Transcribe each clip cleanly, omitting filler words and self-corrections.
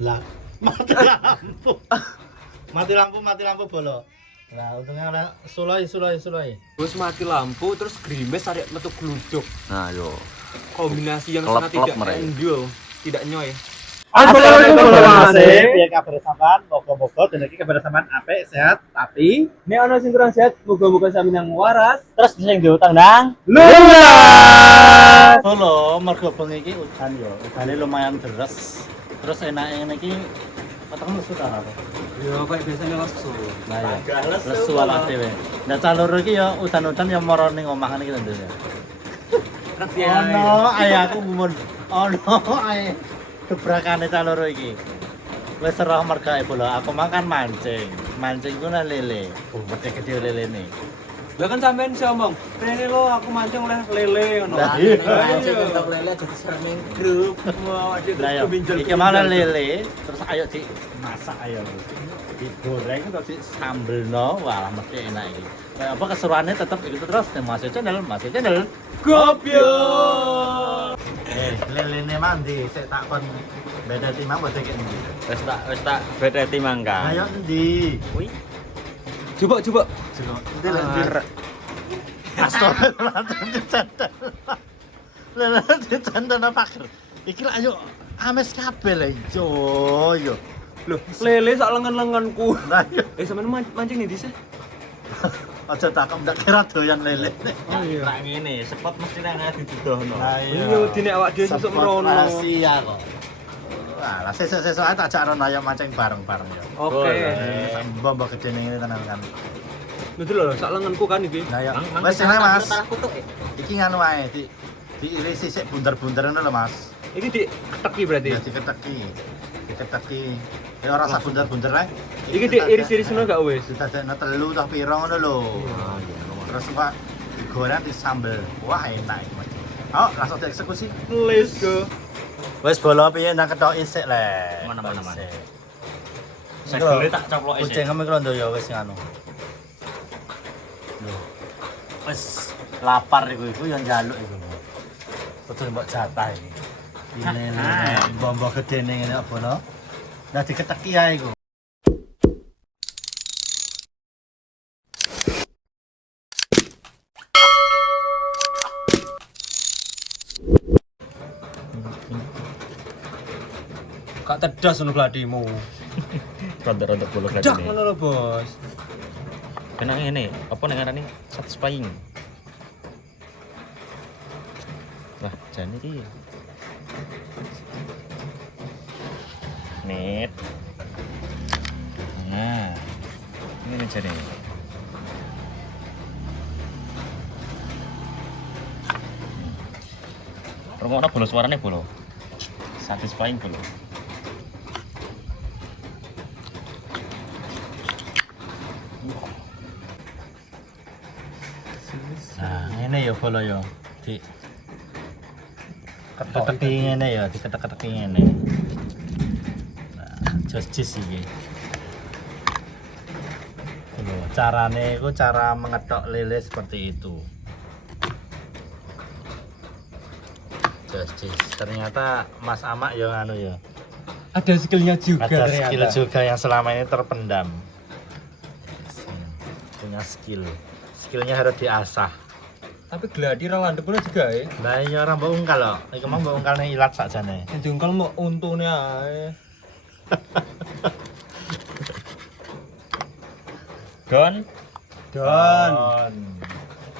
Lah, mati lampu. Mati lampu bolo. Lah untungnya ora sulai. Terus mati lampu terus gerimis arek metu gluduk. Nah, yo. Kombinasi yang Kelep-kelep sangat tidak mereka. endul, tidak nyoy. Assalamualaikum warahmatullahi wabarakatuh. Piye kabar sampean? Moga-moga dene iki kabar sampean apik, sehat, tapi Ini ono sing kurang sehat, muga-muga sami nang waras. terus sing diutang nang Lunas. Solo mergo bengi iki udan yo. Udane lumayan deres. Terus enake ngene iki ketemu sudah apa? Ya kayak biasanya lesu. Nah ya. Lesu awak dhewe. Nah caloro iki yo udan-udan yo moro ning omah ngene iki lho. Ono ae aku gumun. Ono ae gebrakane caloro iki. Wis serah mergae bola. Aku makan mancing. Mancing ku nang lele. Gede lelene. Lah kan sampean sih omong, "Rene lo aku mancing oleh lele ngono." Lah, iya. Mancing untuk lele jadi serming grup. Wah, aja Nah, yo, terus iki mana lele, terus ayo dimasak ayo. Digoreng terus di sambelno, wah mesti enak iki. Kayak apa keseruannya tetep itu terus ning Mas Channel. Gobyok. Lelene mandi sik tak kon beda timang buat iki endi. Wis tak beda timang kan. Ayo endi? Kuwi Coba. Coba endi lele. Lele dicandana pakir. Iki lak ayo ames kabeh lho yo. Loh, lele sak lengan-lenganku. Lah yo Sampean mancing nih dise? aja takam ndak kira doyan lele. Oh iya. tak ngene, sepot mesti nang didudohno. Iya, dene awak dhewe sesuk merono. Rahasia kok. Wah, lah sesuk-sesuk ae tak jakno ayo mancing bareng-bareng ya. Oke. Mbok gede ning ngene tenan kan. Lho lho, sak lenganku kan iki. Nah ya, Mang- wis enak Mas. Tanah kutuk. Iki nganu wae diiris sisik bunder-bunder ngono lho Mas. Iki diteki berarti. Ya diketeki. Ya ora sak bunder-bunder ae. Iki diiris-iris ngono gak wis? Ditadekno telu toh pira ngono lho. Terus Pak digoreng disambel. Wah, enak iki Mas. Ayo langsung dieksekusi. Let's go. Wes bola piye nang ketoki sik le. Mana. Sik. Segere tak coploki sih. Kucing kami kalau ya wes nganu. Lho. Wes lapar iku yang njaluk iku. Kudu mbok jatah iki. Ini bombo gede ning ngene apa no? Nah diketeki ae iku. Kak tedas ngono gladimu. Rontok-rontok bulu Jak gladine. ngono lho, Bos. Kena ngene, apa nek ngarani satisfying. Wah, jane iki. Net. Nah. Ini jane. Rungokno bolo suarane bolo. Satisfying bolo. Nah, ngene ya bola ya. Di keteki ngene ya, diketek-keteki ngene. Nah, jis iki. Lho, carane iku cara mengetok lele seperti itu. Jis. Ternyata Mas Amak ya anu ya. Ada skillnya juga Ada ternyata. skill juga yang selama ini terpendam. Punya skill. Skillnya harus diasah. Tapi gladi ra landep ngono juga ya. Lah iya ora mbok ungkal lho. Iki mau mbok ungkalne ilat sakjane. Yang diungkal mau untune ae. Don. Don.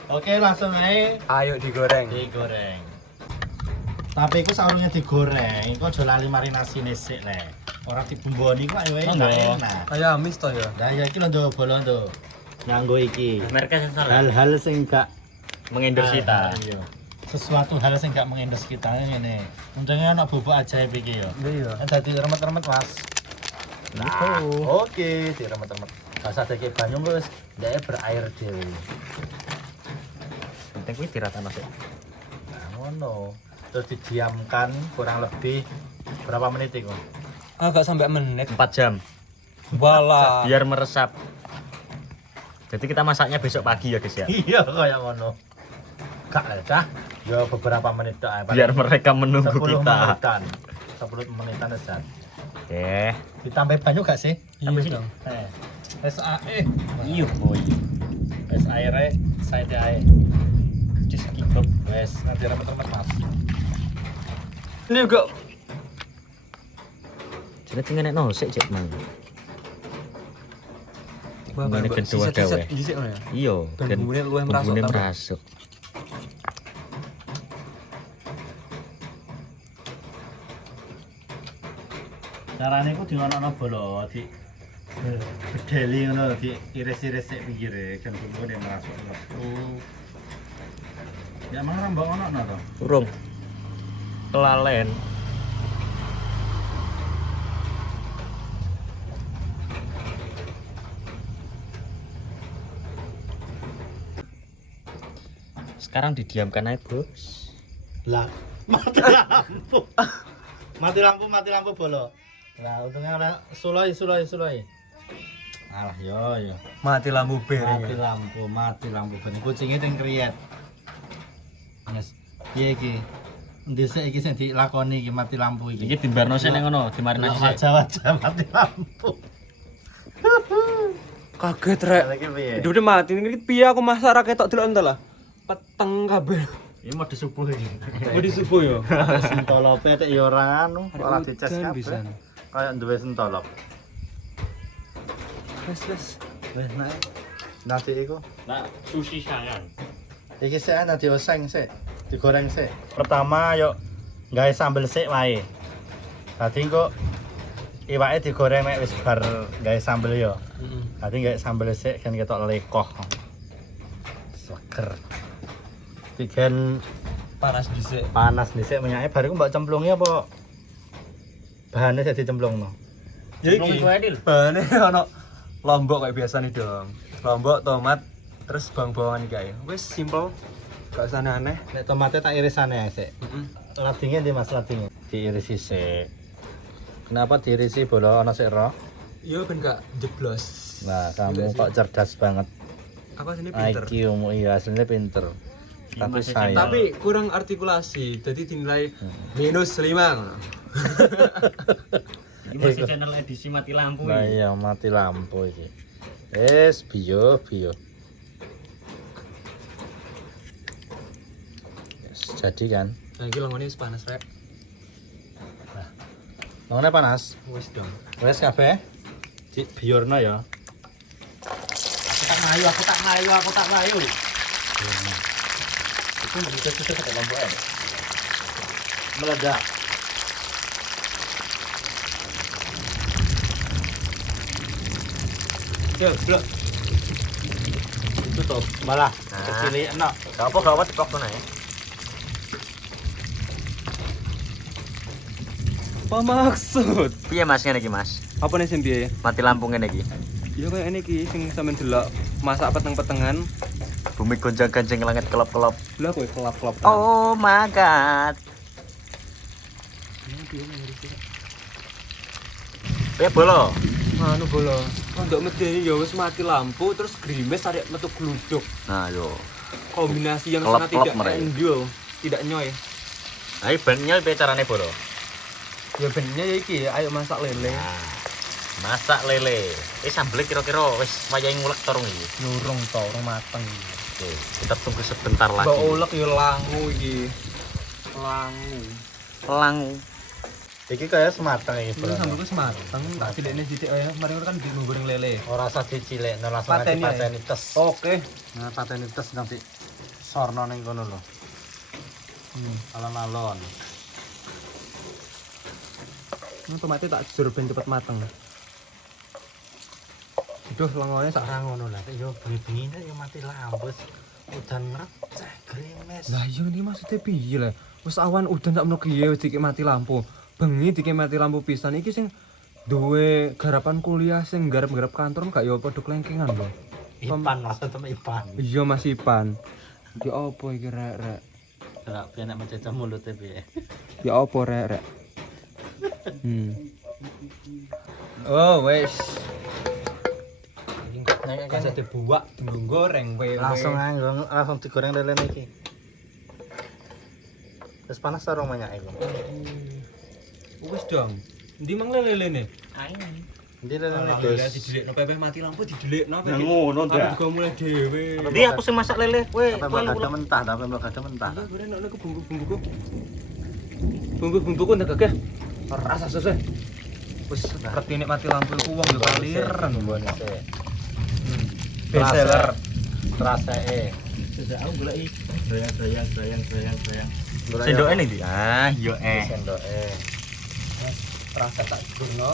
Oke, langsung ae Ayo digoreng. digoreng. Tapi iku saurunge digoreng, iku aja lali marinasine sik le. Ora dibumboni kok ayo Monggo. enak. Kayak amis to ya. Lah ya iki lho Ndo, bolo Ndo. Nganggo iki. Mereka sensor. Hal-hal sing gak Mengendorse kita. Iya. Sesuatu hal sing gak mengendorse kita ngene. Untungnya ana bubuk ajaib iki ya. Iya. Dadi remet-remet, Mas. Nah, oke, diremet-remet. Pas adeke banyu wis ndeke berair dhewe. Penting kuwi diratano sik. Nah, ngono. Terus didiamkan kurang lebih berapa menit iku? Agak sampai menit. 4 jam Walah. biar meresap. Jadi kita masaknya besok pagi ya guys ya. Iya, kayak ngono. Gak ada. Ya beberapa menit tok ae. Biar mereka menunggu 10 kita. menitan. 10 menitan aja. Oke. Ditambah banyak gak sih? Tambah sini. SAE. Iya, boy. Wes airnya side ae. Just kikop. Wes nanti remet-remet Mas. Ini juga. Jadi tinggal nek nosek cek mang. Ngene Mbak, kedua sisa-sisa gawe. dhisik ngono ya. Iya, Ben bumbune luwih merasuk bumbune tambah. merasuk. Carane ku diono-ono bolo di bedeli ngono di iris-iris sik pinggire kan bumbune masuk. Ya mang rambang ono to. Urung. Kelalen. Sekarang didiamkan aja, Bos. Lah, mati lampu. Mati lampu bolo. Lah untungnya ora sulai. Alah yo. Mati lampu Mati lampu ben kucinge teng kriyet. Mas, piye iki? Dhisik iki sing dilakoni iki mati lampu iki. Iki dimbarno sik ning ngono, dimarinasi sik. Wajah-wajah mati lampu. Kaget rek. Lagi piye? Hidup mati ini piye aku masak ra ketok delok entar lah. Peteng kabeh. Ini mau disubuh iki. Mau disubuh yo. Sentolope tek ya ora anu, ora dicas Hujan kabeh. bisa. Kayak duwe sentolop. Wes. Wis naik. Nasi iku. Nah, sushi sayang. Iki sik nanti oseng sik, digoreng sik. Pertama yo gawe sambel sik wae. Dadi kok iwake digoreng mek wis bar gawe sambel yo. Dadi gawe sambel sik kan ketok lekoh. Seger. Digen Panas dhisik. panas dhisik minyake bar iku mbok cemplungi apa bahane sik dicemplungno. Ya iki. Bahane ono lombok kayak biasa nih dong. Lombok, tomat, terus bawang-bawangan kayak. Wes simple. Gak usah aneh. Nek tomate tak irisane ae sik. Heeh. Ladingnya di Mas ladingnya. Diirisi sik. Kenapa diirisi bolo ana sik ro? Iya ben gak jeblos. Nah, kamu Iya kok cerdas banget. Aku sini pinter. IQ-mu iya aslinya pinter. Iya, Tapi Mas, saya Tapi kurang artikulasi. Jadi dinilai -5. Ini masih channel edisi mati lampu nah iki. iya mati lampu iki. Wes bio. Yes, jadi kan. Nah, iki longone wis panas rek. Nongone panas. Wis dong. Wes kabeh. Cik biorno ya. Aku tak ngayu. Itu bisa pakai lampu air. Meledak. Blok. Itu tuh malah Nah. kecil enak. Gak apa dipok kono ya. Apa maksud? Piye Mas ngene iki, Mas? Apa nih sing piye? Mati lampu ngene iki. Ya kayak ini ki sing sampean delok masak peteng-petengan. Bumi gonjang-ganjing langit kelop-kelop. Lah kowe kelap-kelap. Oh my god. Piye bolo? Anu bola. Ndok medeni ya wis mati lampu terus grimes arek metu gluduk. Nah, yo. Kombinasi yang Kelap-kelap sangat tidak mereka. endul, tidak nyoy. Ayo bennya piye carane bolo? Ya bennya ya iki, ayo masak lele. Nah, masak lele. Sambel kira-kira wis wayahe ngulek to rung iki. Nurung to, urung mateng. Oke, kita tunggu sebentar lagi. Mbak ulek ya langu iki. Langu. Langu. Iki kayak sematang iki, Ini Bro. sambelku semateng, tak cilekne sithik ya. Mari kan di goreng lele. Ora usah dicilekno langsung aja Pateni ae. dipateni tes. Oke. Nah, pateni tes nanti sorno ning kono lho. Alon-alon. Ini tomatnya tak jujur ben cepet mateng. Aduh, longone sak Ora ngono lah, yo bengi-bengi yo mati lampu. Udan receh grimes. Lah iya ini maksudnya piye lah? Wis awan udan tak menoki ya wis dikek mati lampu. Bengi dikek mati lampu pisan iki sing duwe garapan kuliah sing garap-garap kantor gak ya padha klengkengan lho. Ipan maksud temen Ipan. Iya Mas Ipan. Ya apa iki rek? Ora enak mencecah mulut e piye. Ya apa rek? Oh wes. Nek Kan kan dibuak dienggo goreng kowe. langsung digoreng lele iki. Terus panas sarung banyak iku. Wis dong. Ndi mang lele-lele? Ndi lele Lah Gus. didelikno pepeh mati lampu didelikno Nah, ngono dah. Aku mulai dhewe. Ndi aku sing masak lele. Kowe Sampai kowe bakal mentah, sampai bakal mentah. Iya, gue nek ke bumbu-bumbuku. Bumbu-bumbuku ndak kakek. Rasa sese. Wis retine mati lampu ku wong yo kaliren. Bumbone sik. Bestseller. Rasake. Sejak aku goleki Doyang. sendoke ning ndi? Ah, yo Sendoke. Rasa tak gurno.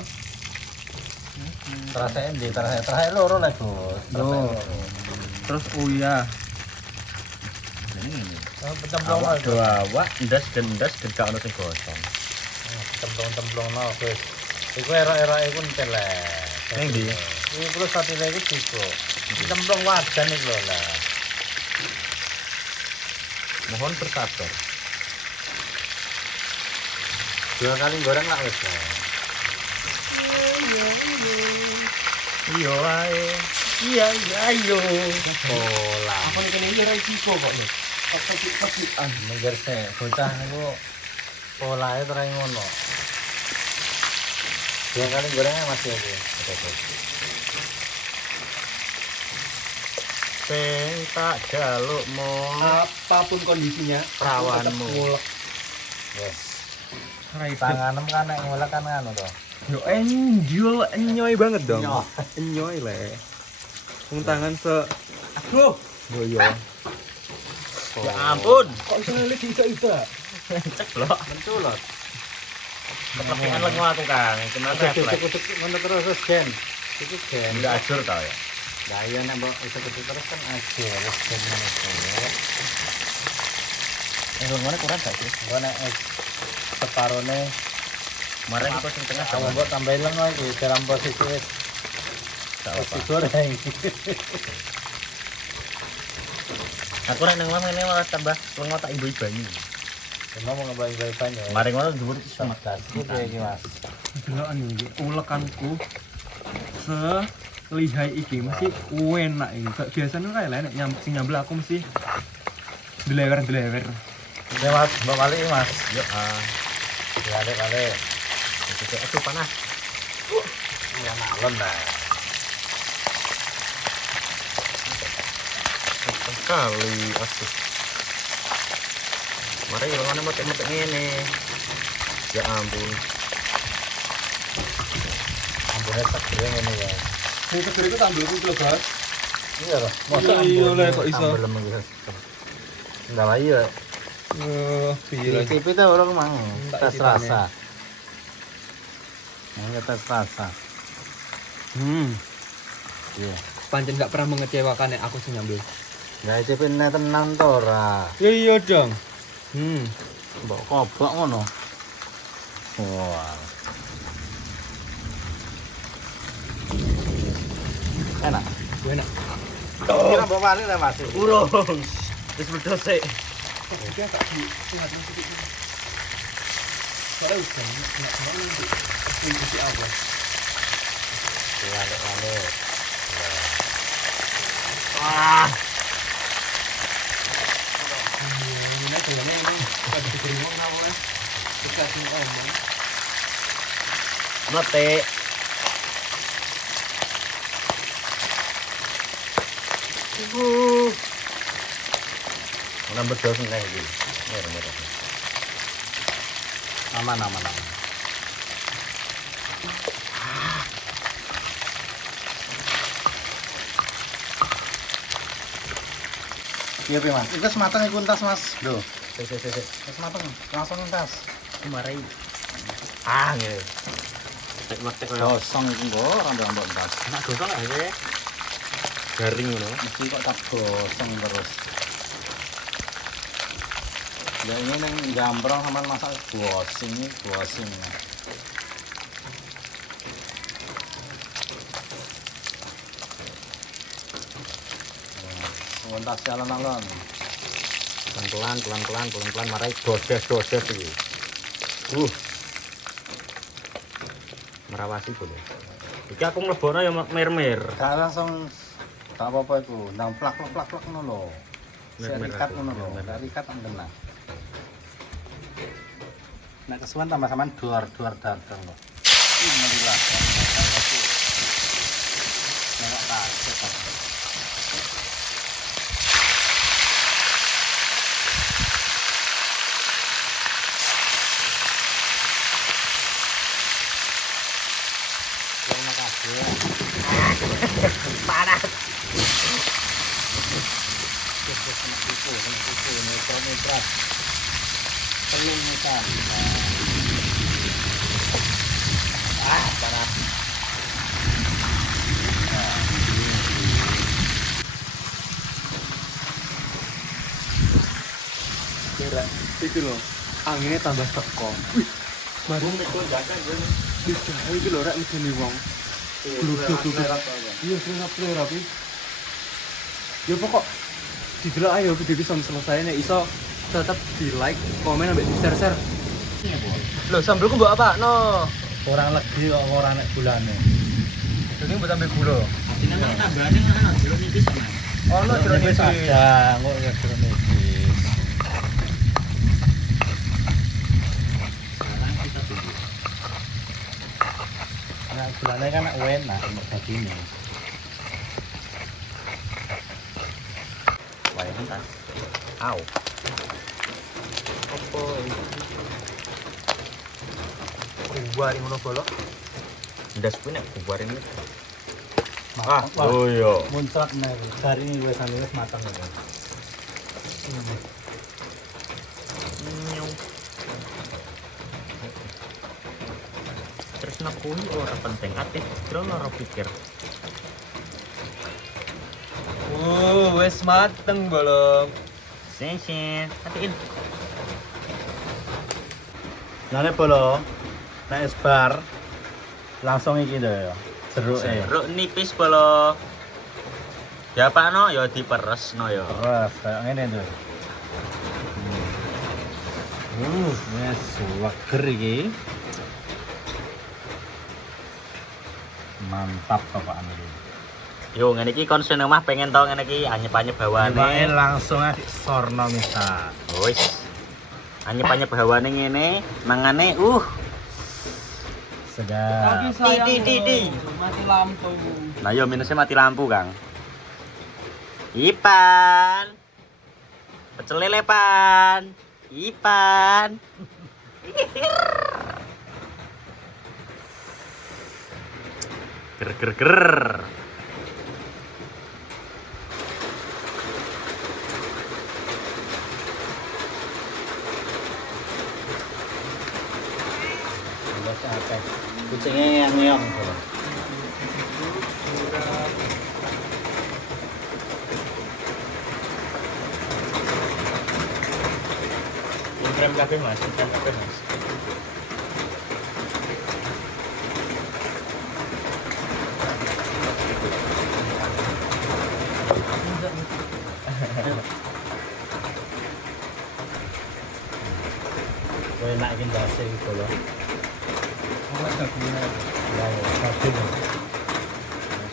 Rasake ndi? Rasake loro lah, Gus. Yo. Terus uya. Pencemplung Awak do awak ndas gendas gak ono sing gosong. Templung no, Gus. Iku era-era iku entelek. Ning ndi? Iku terus satine iku cukup. Templung wajan iku lho lah. Mohon bersabar. 2 kali goreng lah wis. Iya wae. Iya ayo. Pola. Apa nek kene iki ora iso kok lho. Kok Minggir sik, bocah niku polahe terus ngono. 2 kali gorengnya masih oke. Sing tak jalukmu apapun kondisinya perawanmu. ngulek. Yes. Raibet. Tanganem kan nek ngulek kan ngono to. Yo enjoy banget dong. Nyoy. Enjoy le. Wong tangan se aduh. Yo yo. Ya ampun. Kok iso lele bisa. Ceblok. Menculot. Kepekan lengo aku, Kang. Kena refleks. Kutuk ngono terus Gen. Iku Gen. Ndak ajur tau ya. Lah iya nek mbok iso kutuk terus kan aja wis Gen ngono kuwi. Lengone kurang gak sih? Engko nek separone Kemarin aku sing tengah sama sama mbok tambahin lengo iki dalam posisi wis gak apa. digoreng. Aku nek nang ngene malah tambah lengo tak imbu banyu. Cuma mau ngebayang banyak. Kemarin ngono dhuwur Sama gas iki iki Mas. Delokan iki ulekanku selihai iki mesti enak iki. Gak biasane kae lah nek sing nyambel aku mesti dilewer. Ini Mas, mbok balik Mas. Yo ah. Balik. Aduh panas. Ya nalon lah. Sekali aduh. Mari lengone metek-metek ngene. Ya ampun. Ambune seger ngene ya. Sing seger iku tambelku lho, Bas. Iya loh. Iya, lek kok iso. Enggak lah iya. Piye Iki piye ta orang mang Tak tes ikutane. rasa. Mang tes rasa. Iya. Pancen gak pernah mengecewakan nek aku sing nyambel. Enggak cepene tenan to ora. Ya iya dong. Mbok kobok ngono. Wah. Enak. Enak. Kira mbok balik lah Mas. Urung. Wis meledos sik. Iki agak diingat sedikit. Soalnya udah enak banget nanti. Ini apa? Balik. Ah, Ini kayaknya emang gak diberi ngomong namanya. Dikasih omong. mete. Nambah dos nek iki. Merah. Aman. Iya Pi Mas. Itu sematang iku entas Mas. Lho. Sik. Wis mateng, langsung entas. Kemarin. Ah, ngene. Tek-tek koyo Gosong iku nggo rambut entas. enak gosong gak sih? Garing ngono. Mesti kok tak gosong terus. Ya ini neng gambrong sama masak gosing. Ngontas jalan-jalan. Pelan-pelan marai dodes iki. Merawasi boleh. Iki aku mlebono ya mir-mir. Gak langsung gak apa-apa iku, ndang plak ngono lho. Mer-mer Serikat aku, ngono lho, mer-mer. serikat nang kena. Nek kesuwen tambah sampean duar dadang lho. Alhamdulillah. Nengok tak, cepat. Terima kasih. Panas. Netral. Telung meter. Panas. Kira iki lho, anginnya tambah teko. Wih, mari bisa iki lho rek ngene wong. Gluduk-gluduk. Iya, selera rapi. Ya pokok didelok ayo video iki sampe selesai nek iso tetep di like, komen sampai di share. Loh, sambelku mbok apa? No. Kurang legi kok ora nek gulane. Jadi mbok tambah gula. Artinya kan tambahannya kan ana jeruk nipis Mas. Ono jeruk nipis. Ada, kok ya jeruk nipis. Sekarang kita tunggu. Nah, gulane kan enak untuk bagine. Wah, entar. Au. Apa iki? Kubar ngono bolok. Ndas kuwi nek bubarin iki. Ah, Oh iya. muncrat nek dari ini wis matang ya. Nyung. Terus kuwi ora penting ate, terus ora pikir. Wes mateng bolong. Sen, hatiin. Nah, nek bolo nek esbar langsung iki lho ya. Jeruk nipis bolo. Ya Pak no, ya diperesno ya. Terus kayak ngene tuh. Wes seger iki. Mantap Bapak Amir. Yo ngene iki konsen omah pengen tau ngene iki anyep-anyep Bawain bawane. langsung aja sorno misal. Wis. Anyep-anyep bawane ngene, mangane Sedap. Di. Mati lampu. Nah yo minusnya mati lampu, Kang. Ipan. Pecel lele, Pan. Ipan. Ger. Bos apa? Kucingnya yang ngeong. Krem kafe Mas. Enak iki ndase gitu loh. Ora gabungan. Ya, sabun.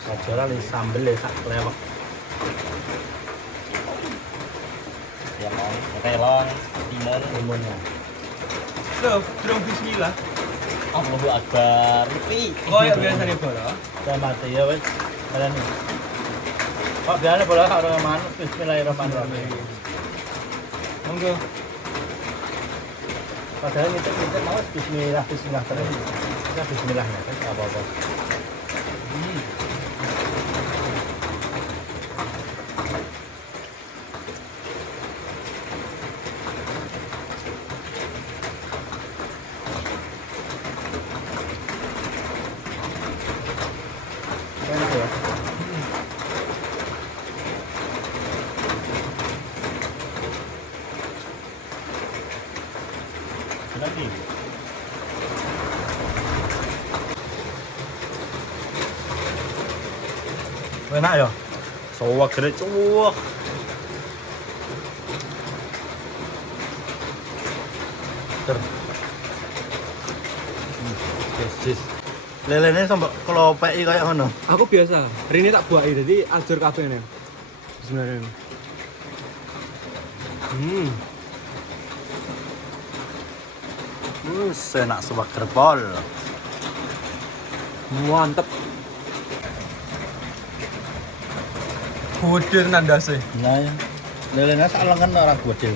Sajalah li sambel ya sak lewek. Ya mau telon, timun. Limunnya. Loh, durung bismillah. Allahu Akbar. Pi. Koyo biasane bolo. Saya mati ya wes. Kalian nih. Kok biasa bola karo manuk bismillahirrahmanirrahim. Monggo. Padahal kita mau bismillah terus. Kita bismillah ya kan enggak apa-apa. Enak ya. Lagi. Enak ya. Suwak gede cuwak. Ter. Yes. Lelene sampe kelopeki kaya ngono. Aku biasa. Rene tak buaki dadi ajur kabeh nih. Bismillahirrahmanirrahim. Enak sebak kerbol. Mantep. Kudir nandase. Nah ya. Lelena sak lengan ora bodil.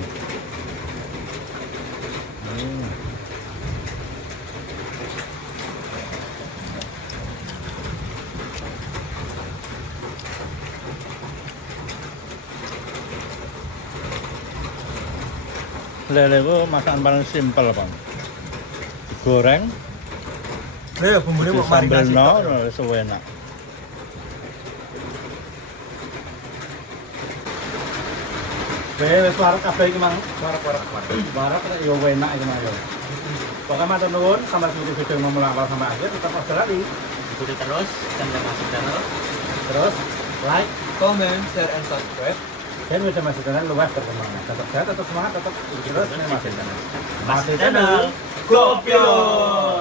Lele itu masakan paling simpel, Bang. Goreng, Lha bumbune mau marinasi. sambelno, wis enak. Wis warak kabeh iki, Mang. Warak. Warak yo enak iki, Mang. Pokoknya matur nuwun sampai video mau awal sampai akhir tetap observasi. Ikuti terus channel Masuk Channel. Terus like, Comment, share, and subscribe. dan bisa masih channel luas berkembang. Tetap sehat, tetap semangat, tetap terus nih masih channel. Masuk Channel. Gopilo.